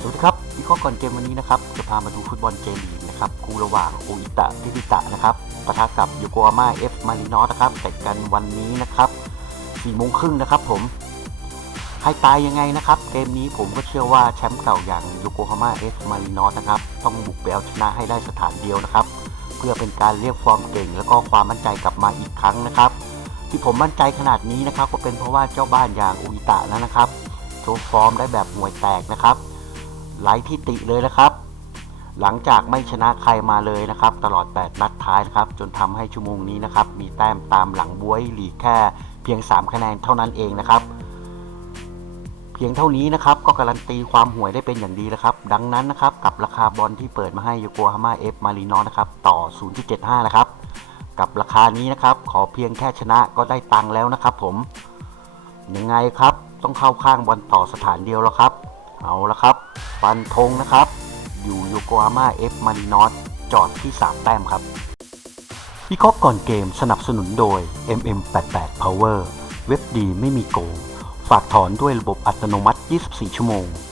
สวัสดีครับที่ข้อก่อนเกมวันนี้นะครับ จะพามาดูฟุตบอลเจลีกนะครับคู่ระหว่างโออิตะพิริตะนะครับปะทะกับโยโกฮาม่าเอฟมารินอสนะครับแต่กันวันนี้นะครับ4โมงครึ่งนะครับผมให้ตายยังไงนะครับ เกมนี้ผมก็เชื่อว่าแชมป์เก่าอย่างโยโกฮาม่าเอฟมารินอสนะครับต้องบุกไปเอาชนะให้ได้สถานเดียวนะครับ เพื่อเป็นการเรียกฟอร์มเก่ง แล้วก็ความมั่นใจกลับมาอีกครั้งนะครับ ที่ผมมั่นใจขนาดนี้นะครับ ก็เป็นเพราะว่าเจ้าบ้านอย่างโออิตะแล้วนะครับโชว์ฟอร์มได้แบบห่วยแตกนะครับ ไร้ที่ติเลยนะครับ หลังจากไม่ชนะใครมาเลยนะครับ ตลอด 8 นัดท้ายนะครับ จนทำให้ชั่วโมงนี้นะครับ มีแต้มตามหลังบวยหลีกแค่เพียง 3 คะแนนเท่านั้นเองนะครับ เพียงเท่านี้นะครับ ก็การันตีความห่วยได้เป็นอย่างดีแล้วครับ ดังนั้นนะครับ กับราคาบอลที่เปิดมาให้โยโกฮาม่าเอฟมารีนอสนะครับ ต่อ 0.75 นะครับ กับราคานี้นะครับ ขอเพียงแค่ชนะก็ได้ตังค์แล้วนะครับ ผมยังไงครับต้องเข้าข้างบอลต่อสถานเดียวแล้วครับ เอาละครับฟันธงนะครับ อยู่โยโกฮาม่าเอฟมารีนอสจอดที่ 3 แต้มครับวิเคราะห์ก่อนเกมสนับสนุนโดย MM88 Power เว็บดีไม่มีโกง ฝากถอนด้วยระบบอัตโนมัติ 24 ชั่วโมง